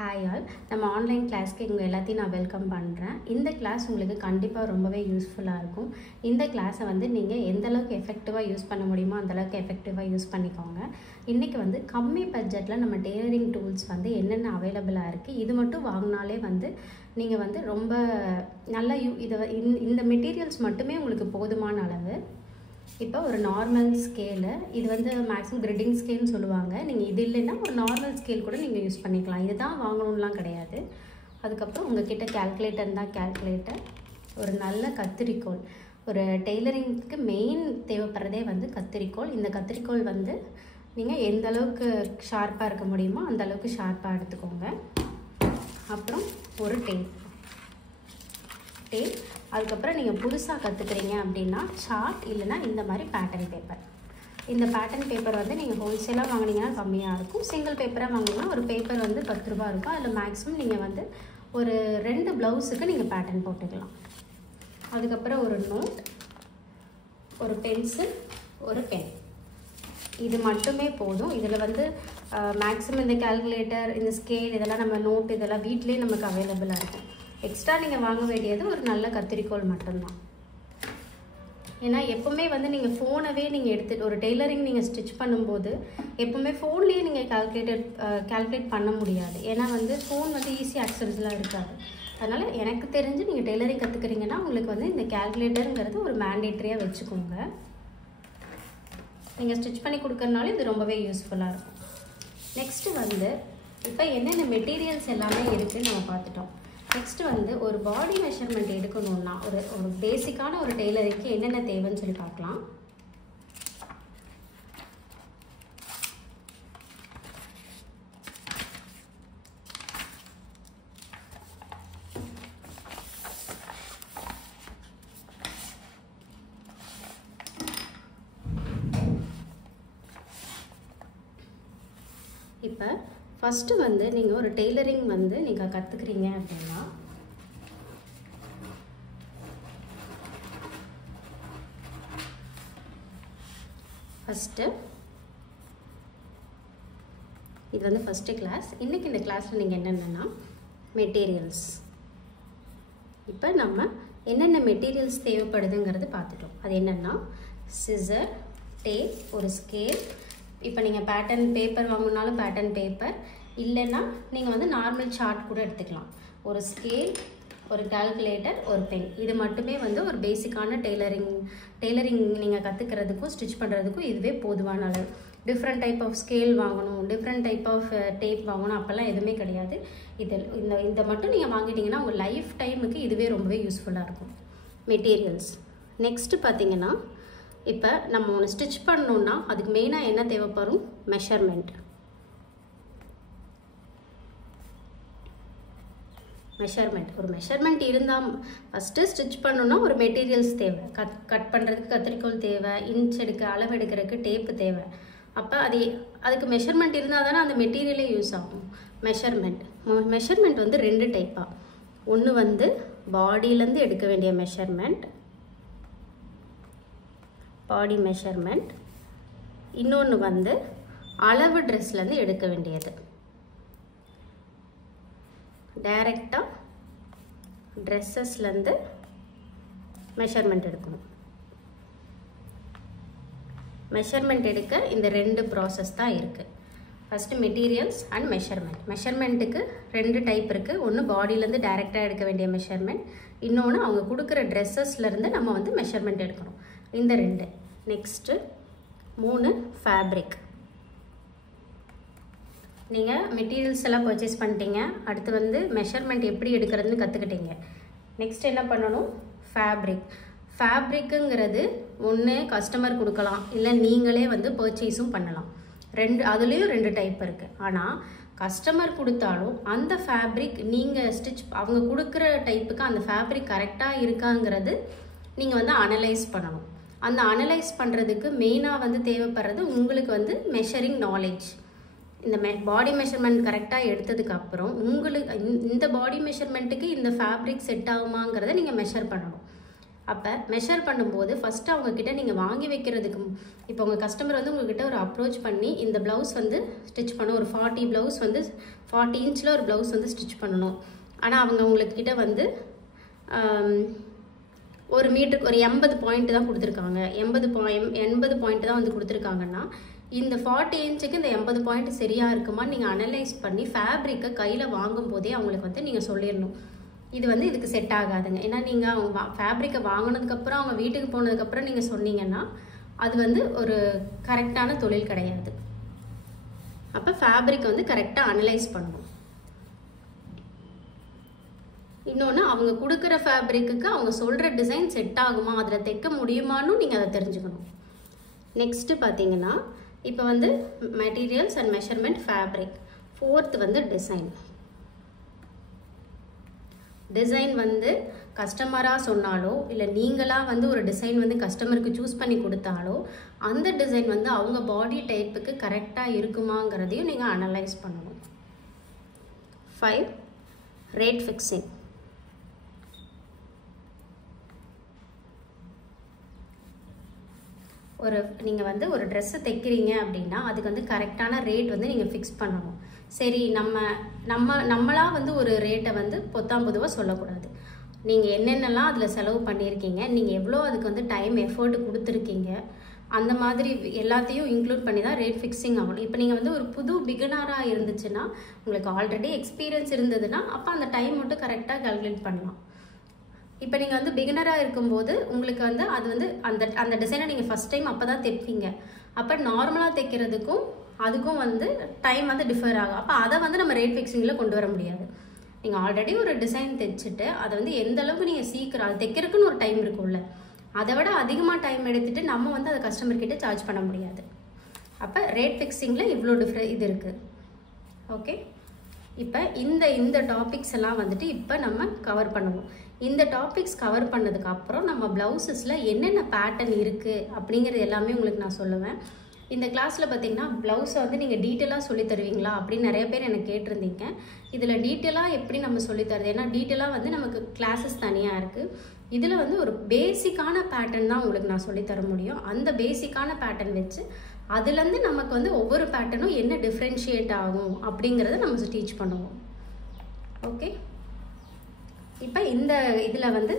Hi all, நம்ம online கிளாஸ்க்கு இவங்க எல்லாத்தையும் நான் வெல்கம் பண்ணுறேன். இந்த கிளாஸ் உங்களுக்கு கண்டிப்பாக ரொம்பவே யூஸ்ஃபுல்லாக இருக்கும். இந்த கிளாஸை வந்து நீங்கள் எந்தளவுக்கு எஃபெக்டிவாக யூஸ் பண்ண முடியுமோ அந்தளவுக்கு எஃபெக்டிவாக யூஸ் பண்ணிக்கோங்க. இன்றைக்கி வந்து கம்மி பட்ஜெட்டில் நம்ம டெய்லரிங் டூல்ஸ் வந்து என்னென்ன அவைலபிளாக இருக்குது, இது மட்டும் வாங்கினாலே வந்து நீங்கள் வந்து ரொம்ப நல்ல இந்த மெட்டீரியல்ஸ் மட்டுமே உங்களுக்கு போதுமான அளவு. இப்போ ஒரு நார்மல் ஸ்கேலு, இது வந்து மேக்ஸிமம் கிரிட்டிங் ஸ்கேல்னு சொல்லுவாங்க. நீங்கள் இது இல்லைன்னா ஒரு நார்மல் ஸ்கேல் கூட நீங்கள் யூஸ் பண்ணிக்கலாம். இதுதான் வாங்கணும்லாம் கிடையாது. அதுக்கப்புறம் உங்கள்கிட்ட கேல்குலேட்டர் தான், கேல்குலேட்டர், ஒரு நல்ல கத்திரிக்கோல். ஒரு டெய்லரிங்க்கு மெயின் தேவைப்படுறதே வந்து கத்திரிக்கோல். இந்த கத்திரிக்கோல் வந்து நீங்கள் எந்த அளவுக்கு ஷார்ப்பாக இருக்க முடியுமோ அந்த அளவுக்கு ஷார்ப்பாக எடுத்துக்கோங்க. அப்புறம் ஒரு டேப். அதுக்கப்புறம் நீங்கள் புதுசாக கற்றுக்குறீங்க அப்படின்னா சார்ட் இல்லைனா இந்த மாதிரி பேட்டர்ன் பேப்பர். இந்த பேட்டர்ன் பேப்பர் வந்து நீங்கள் ஹோல்சேலாக வாங்கினீங்கன்னா கம்மியாக இருக்கும். சிங்கிள் பேப்பராக வாங்கினீங்கன்னா ஒரு பேப்பர் வந்து 10 ரூபா இருக்கும். அதில் மேக்ஸிமம் நீங்கள் வந்து ஒரு 2 ப்ளவுஸுக்கு நீங்கள் பேட்டர்ன் போட்டுக்கலாம். அதுக்கப்புறம் ஒரு நோட், ஒரு பென்சில், ஒரு பென், இது மட்டுமே போதும். இதில் வந்து மேக்ஸிமம் இந்த கால்குலேட்டர், இந்த ஸ்கேல், இதெல்லாம் நம்ம நோட் இதெல்லாம் வீட்லேயே நமக்கு அவைலபிளாக இருக்கும். எக்ஸ்ட்ரா நீங்கள் வாங்க வேண்டியது ஒரு நல்ல கத்திரிக்கோல் மட்டும்தான். ஏன்னா எப்போவுமே வந்து நீங்கள் ஃபோனவே நீங்கள் எடுத்துகிட்டு ஒரு டெய்லரிங் நீங்கள் ஸ்டிச் பண்ணும்போது எப்போவுமே ஃபோன்லேயே நீங்கள் கால்குலேட் பண்ண முடியாது. ஏன்னா வந்து ஃபோன் வந்து ஈஸி ஆக்சஸிலாக இருக்காது. அதனால் எனக்கு தெரிஞ்சு நீங்கள் டெய்லரிங் கற்றுக்குறீங்கன்னா உங்களுக்கு வந்து இந்த கால்குலேட்டருங்கிறது ஒரு மேண்டேட்ரியாக வச்சுக்கோங்க. நீங்கள் ஸ்டிச் பண்ணி கொடுக்கறனால இது ரொம்பவே யூஸ்ஃபுல்லாக இருக்கும். நெக்ஸ்ட்டு வந்து இப்போ என்னென்ன மெட்டீரியல்ஸ் எல்லாமே இருக்குதுன்னு நம்ம பார்த்துட்டோம். நெக்ஸ்ட்டு வந்து ஒரு பாடி மெஷர்மெண்ட் எடுக்கணுன்னா ஒரு பேசிக்கான ஒரு டெய்லரிங்க்கு என்னென்ன தேவைன்னு சொல்லி பார்க்கலாம். இப்போ ஃபஸ்ட்டு வந்து நீங்கள் ஒரு டெய்லரிங் வந்து நீங்கள் கற்றுக்குறீங்க அப்படின்னா ஃபஸ்ட்டு இது வந்து ஃபஸ்ட்டு கிளாஸ். இன்றைக்கி இந்த கிளாஸில் நீங்கள் என்னென்னா மெட்டீரியல்ஸ், இப்போ நம்ம என்னென்ன மெட்டீரியல்ஸ் தேவைப்படுதுங்கிறது பார்த்துட்டோம். அது என்னென்னா சிசர், டேப், ஒரு ஸ்கேல். இப்போ நீங்கள் பேட்டர்ன் பேப்பர் வாங்கினாலும் பேட்டர்ன் பேப்பர், இல்லைன்னா நீங்கள் வந்து நார்மல் சார்ட் கூட எடுத்துக்கலாம். ஒரு ஸ்கேல், ஒரு கால்குலேட்டர், ஒரு பென், இது மட்டுமே வந்து ஒரு பேசிக்கான டெய்லரிங் நீங்கள் கற்றுக்கிறதுக்கும் ஸ்டிச் பண்ணுறதுக்கும் இதுவே போதுமான அளவு. டிஃப்ரெண்ட் டைப் ஆஃப் ஸ்கேல் வாங்கணும், டிஃப்ரெண்ட் டைப் ஆஃப் டேப் வாங்கணும் அப்போல்லாம் எதுவுமே கிடையாது. இந்த மட்டும் நீங்கள் வாங்கிட்டீங்கன்னா உங்கள் லைஃப் டைமுக்கு இதுவே ரொம்பவே யூஸ்ஃபுல்லாக இருக்கும். மெட்டீரியல்ஸ் நெக்ஸ்ட்டு பார்த்தீங்கன்னா, இப்போ நம்ம ஒன்று ஸ்டிச் பண்ணணுன்னா அதுக்கு மெயினாக என்ன தேவைப்படும்? மெஷர்மெண்ட். ஒரு மெஷர்மெண்ட் இருந்தால் ஃபஸ்ட்டு ஸ்டிச் பண்ணணுன்னா ஒரு மெட்டீரியல்ஸ் தேவை. கட் பண்ணுறதுக்கு கத்திரிக்கோல் தேவை, இன்ச் எடுக்க அளவு எடுக்கிறதுக்கு டேப்பு தேவை. அப்போ அதுக்கு மெஷர்மெண்ட் இருந்தால் தானே அந்த மெட்டீரியலே யூஸ் ஆகும். மெஷர்மெண்ட் வந்து 2 டைப்பாக. ஒன்று வந்து பாடியிலேருந்து எடுக்க வேண்டிய மெஷர்மெண்ட், பாடி மெஷர்மெண்ட். இன்னொன்று வந்து அளவு ட்ரெஸ்லேருந்து எடுக்க வேண்டியது. டைரெக்டாக ட்ரெஸ்ஸஸ்லேருந்து மெஷர்மெண்ட் எடுக்கணும். மெஷர்மெண்ட் எடுக்க இந்த 2 ப்ராசஸ் தான் இருக்குது. First materials and measurement. மெஷர்மெண்ட்டுக்கு 2 டைப் இருக்குது. ஒன்று பாடியிலேருந்து டைரெக்டாக எடுக்க வேண்டிய மெஷர்மெண்ட், இன்னொன்று அவங்க கொடுக்குற ட்ரெஸ்ஸஸ்லேருந்து நம்ம வந்து மெஷர்மெண்ட் எடுக்கணும். இந்த 2. Next 3 fabric. நீங்கள் மெட்டீரியல்ஸ் எல்லாம் பர்ச்சேஸ் பண்ணிட்டீங்க, அடுத்து வந்து மெஷர்மெண்ட் எப்படி எடுக்கிறதுன்னு கற்றுக்கிட்டீங்க. நெக்ஸ்ட் என்ன பண்ணணும்? ஃபேப்ரிக்குங்கிறது ஒன்று கஸ்டமர் கொடுக்கலாம், இல்லை நீங்களே வந்து பர்ச்சேஸும் பண்ணலாம். அதுலேயும் 2 டைப் இருக்குது. ஆனால் கஸ்டமர் கொடுத்தாலும் அந்த ஃபேப்ரிக் நீங்கள் அவங்க கொடுக்குற டைப்புக்கு அந்த ஃபேப்ரிக் கரெக்டாக இருக்காங்கிறது நீங்கள் வந்து அனலைஸ் பண்ணணும். அந்த அனலைஸ் பண்ணுறதுக்கு மெயினாக வந்து தேவைப்படுறது உங்களுக்கு வந்து மெஷரிங் நாலேஜ். இந்த பாடி மெஷர்மெண்ட் கரெக்டாக எடுத்ததுக்கப்புறம் உங்களுக்கு இந்த பாடி மெஷர்மெண்ட்டுக்கு இந்த ஃபேப்ரிக் செட் ஆகுமாங்கிறத நீங்கள் மெஷர் பண்ணணும். அப்போ மெஷர் பண்ணும்போது ஃபஸ்ட்டு அவங்கக்கிட்ட நீங்கள் வாங்கி வைக்கிறதுக்கு இப்போ உங்கள் கஸ்டமர் வந்து உங்கள்கிட்ட ஒரு அப்ரோச் பண்ணி இந்த ப்ளவுஸ் வந்து ஸ்டிச் பண்ணணும், ஒரு 40 ப்ளவுஸ் வந்து 40 இன்ச்சில் ஒரு ப்ளவுஸ் வந்து ஸ்டிச் பண்ணணும். ஆனால் அவங்க உங்கள்கிட்ட வந்து ஒரு மீட்டருக்கு ஒரு 80 பாயிண்ட் தான் கொடுத்துருக்காங்க, 80 பாயிண்ட் தான் வந்து கொடுத்துருக்காங்கன்னா இந்த 40 இன்ச்சுக்கு இந்த 80 பாயிண்ட் சரியாக இருக்குமா நீங்கள் அனலைஸ் பண்ணி ஃபேப்ரிக்கை கையில் வாங்கும் போதே அவங்களுக்கு வந்து நீங்கள் சொல்லிடணும் இது வந்து இதுக்கு செட் ஆகாதுங்க. ஏன்னா நீங்கள் அவங்க ஃபேப்ரிக்கை வாங்கினதுக்கப்புறம் அவங்க வீட்டுக்கு போனதுக்கப்புறம் நீங்கள் சொன்னீங்கன்னா அது வந்து ஒரு கரெக்டான தொழில் கிடையாது. அப்போ ஃபேப்ரிக்கை வந்து கரெக்டாக அனலைஸ் பண்ணணும். இன்னொன்று அவங்க கொடுக்குற ஃபேப்ரிக்கு அவங்க சொல்கிற டிசைன் செட் ஆகுமா, அதில் தைக்க முடியுமான்னு நீங்கள் அதை தெரிஞ்சுக்கணும். நெக்ஸ்ட்டு பார்த்தீங்கன்னா இப்போ வந்து materials and measurement fabric. 4th வந்து டிசைன் வந்து கஸ்டமராக சொன்னாலோ இல்லை நீங்களாக வந்து ஒரு டிசைன் வந்து கஸ்டமருக்கு சூஸ் பண்ணி கொடுத்தாலோ அந்த டிசைன் வந்து அவங்க பாடி டைப்புக்கு கரெக்டாக இருக்குமாங்கிறதையும் நீங்கள் அனலைஸ் பண்ணணும். 5 ரேட் ஃபிக்ஸிங். நீங்கள் வந்து ஒரு ட்ரெஸ்ஸை தைக்கிறீங்க அப்படின்னா அதுக்கு வந்து கரெக்டான ரேட் வந்து நீங்கள் ஃபிக்ஸ் பண்ணணும். சரி நம்மளாக வந்து ஒரு ரேட்டை வந்து பொதுவாக சொல்லக்கூடாது. நீங்கள் என்னென்னலாம் அதில் செலவு பண்ணியிருக்கீங்க, நீங்கள் எவ்வளோ அதுக்கு வந்து டைம் எஃபர்ட் கொடுத்துருக்கீங்க, அந்த மாதிரி எல்லாத்தையும் இன்க்ளூட் பண்ணி தான் ரேட் ஃபிக்ஸிங் ஆகணும். இப்போ நீங்கள் வந்து ஒரு புது பிகினராக இருந்துச்சுன்னா உங்களுக்கு ஆல்ரெடி எக்ஸ்பீரியன்ஸ் இருந்ததுன்னா அப்போ அந்த டைம் மட்டும் கரெக்டாக கால்குலேட் பண்ணலாம். இப்போ நீங்கள் வந்து பிகினராக இருக்கும்போது உங்களுக்கு வந்து அது வந்து அந்த டிசைனை நீங்கள் ஃபஸ்ட் டைம் அப்போ தான் தைப்பீங்க. அப்போ நார்மலாக தைக்கிறதுக்கும் அதுக்கும் வந்து டைம் வந்து டிஃபர் ஆகும். அப்போ அதை வந்து நம்ம ரேட் ஃபிக்ஸிங்கில் கொண்டு வர முடியாது. நீங்கள் ஆல்ரெடி ஒரு டிசைன் தைச்சிட்டு அதை வந்து எந்த அளவுக்கு நீங்கள் சீக்கிரம் அது தைக்கிறதுக்குன்னு ஒரு டைம் இருக்கும்ல, அதை விட அதிகமாக டைம் எடுத்துகிட்டு நம்ம வந்து அதை கஸ்டமர்கிட்ட சார்ஜ் பண்ண முடியாது. அப்போ ரேட் ஃபிக்ஸிங்கில் இவ்வளோ இது இருக்குது. ஓகே, இப்போ இந்த டாபிக்ஸ் எல்லாம் வந்துட்டு இப்போ நம்ம கவர் பண்ணுவோம். இந்த டாபிக்ஸ் கவர் பண்ணதுக்கப்புறம் நம்ம ப்ளவுசஸில் என்னென்ன பேட்டர்ன் இருக்குது அப்படிங்கிறது எல்லாமே உங்களுக்கு நான் சொல்லுவேன். இந்த கிளாஸில் பார்த்தீங்கன்னா ப்ளவுஸை வந்து நீங்கள் டீட்டெயிலாக சொல்லி தருவீங்களா அப்படின்னு நிறைய பேர் எனக்கு கேட்டிருந்தீங்க. இதில் டீட்டெயிலாக எப்படி நம்ம சொல்லித்தருது, ஏன்னா டீட்டெயிலாக வந்து நமக்கு கிளாஸஸ் தனியாக இருக்குது. இதில் வந்து ஒரு பேசிக்கான பேட்டர்ன் தான் உங்களுக்கு நான் சொல்லித்தர முடியும். அந்த பேசிக்கான பேட்டர்ன் வச்சு அதுலேருந்து நமக்கு வந்து ஒவ்வொரு பேட்டர்னும் என்ன டிஃப்ரென்ஷியேட் ஆகும் அப்படிங்கிறத நம்ம டீச் பண்ணுவோம். ஓகே, இப்போ இந்த இதில் வந்து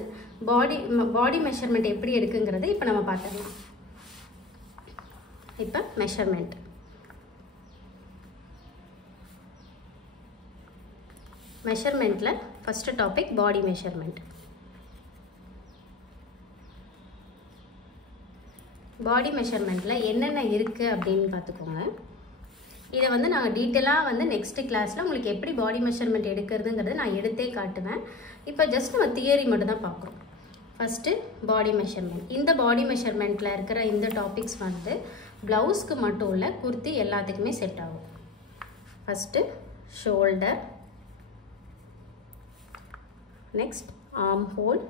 பாடி மெஷர்மெண்ட் எப்படி இருக்குங்கிறது இப்போ நம்ம பார்த்துடலாம். இப்போ மெஷர்மெண்ட்டில் ஃபஸ்ட்டு டாபிக் பாடி மெஷர்மெண்ட். பாடி மெஷர்மெண்ட்டில் என்னென்ன இருக்குது அப்படின்னு பார்த்துக்கோங்க. இதை வந்து நாங்கள் டீட்டெயிலாக வந்து நெக்ஸ்ட்டு கிளாஸில் உங்களுக்கு எப்படி பாடி மெஷர்மெண்ட் எடுக்கிறதுங்கிறது நான் எடுத்தே காட்டுவேன். இப்போ ஜஸ்ட் நம்ம தியரி மட்டும் தான் பார்க்குறோம். ஃபஸ்ட்டு பாடி மெஷர்மெண்ட். இந்த பாடி மெஷர்மெண்ட்டில் இருக்கிற இந்த டாபிக்ஸ் வந்து ப்ளவுஸ்க்கு மட்டும் இல்லை, குர்த்தி எல்லாத்துக்குமே செட் ஆகும். First shoulder, next arm whole.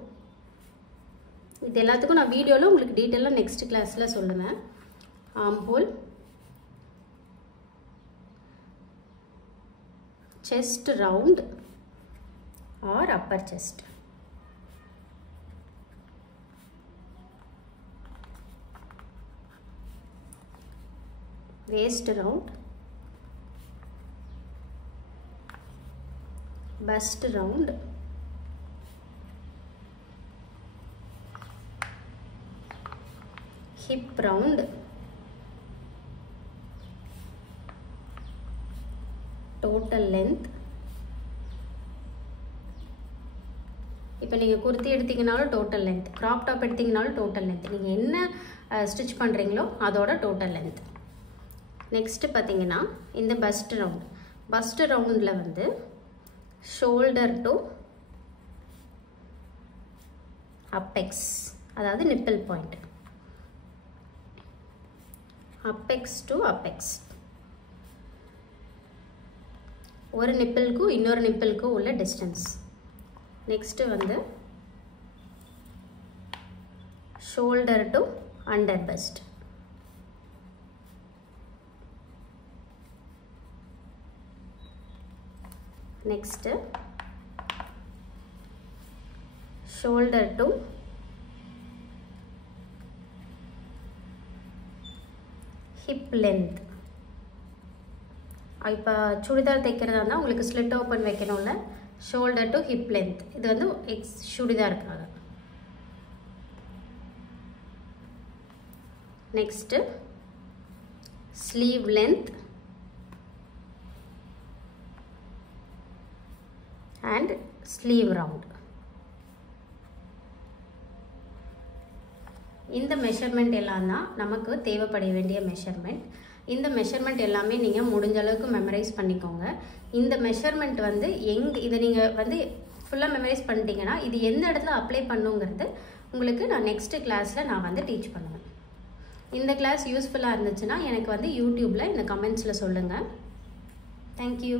இது எல்லாத்துக்கும் நான் வீடியோவில் உங்களுக்கு டீட்டெயிலாக நெக்ஸ்ட் கிளாஸில் சொல்லுவேன். Arm whole, chest round or upper chest, waist round, bust round, hip round, total length. இப்போ நீங்கள் குர்த்தி எடுத்தீங்கனாலும் டோட்டல் லென்த், க்ராப் டாப் எடுத்தீங்கனாலும் டோட்டல் லென்த், நீங்கள் என்ன ஸ்டிச் பண்ணுறீங்களோ அதோட டோட்டல் லென்த். நெக்ஸ்ட்டு பார்த்தீங்கன்னா இந்த பஸ்ட் ரவுண்டில் வந்து ஷோல்டர் டு அப்பெக்ஸ், அதாவது nipple point, apex to apex, ஒரு நிப்பிளுக்கும் இன்னொரு நிப்பிளுக்கும் உள்ள டிஸ்டன்ஸ். நெக்ஸ்ட்டு வந்து shoulder to under bust, next shoulder to hip length. இப்போ சுடிதார் தைக்கிறதா இருந்தால் உங்களுக்கு ஸ்லிட் ஓப்பன் வைக்கணும்ல, ஷோல்டர் டு ஹிப் லென்த். இது வந்து சுடிதாருக்காக. Next sleeve length and sleeve round. இந்த மெஷர்மெண்ட் எல்லாம் தான் நமக்கு தேவைப்பட வேண்டிய மெஷர்மெண்ட். இந்த மெஷர்மெண்ட் எல்லாமே நீங்கள் முடிஞ்ச அளவுக்கு மெமரைஸ் பண்ணிக்கோங்க. இந்த மெஷர்மெண்ட் வந்து இதை நீங்கள் வந்து ஃபுல்லாக மெமரைஸ் பண்ணிட்டீங்கன்னா இது எந்த இடத்துல அப்ளை பண்ணுங்கிறது உங்களுக்கு நான் நெக்ஸ்ட்டு கிளாஸில் நான் வந்து டீச் பண்ணுவேன். இந்த கிளாஸ் யூஸ்ஃபுல்லாக இருந்துச்சுன்னா எனக்கு வந்து யூடியூப்பில் இந்த கமெண்ட்ஸில் சொல்லுங்கள். தேங்க்யூ.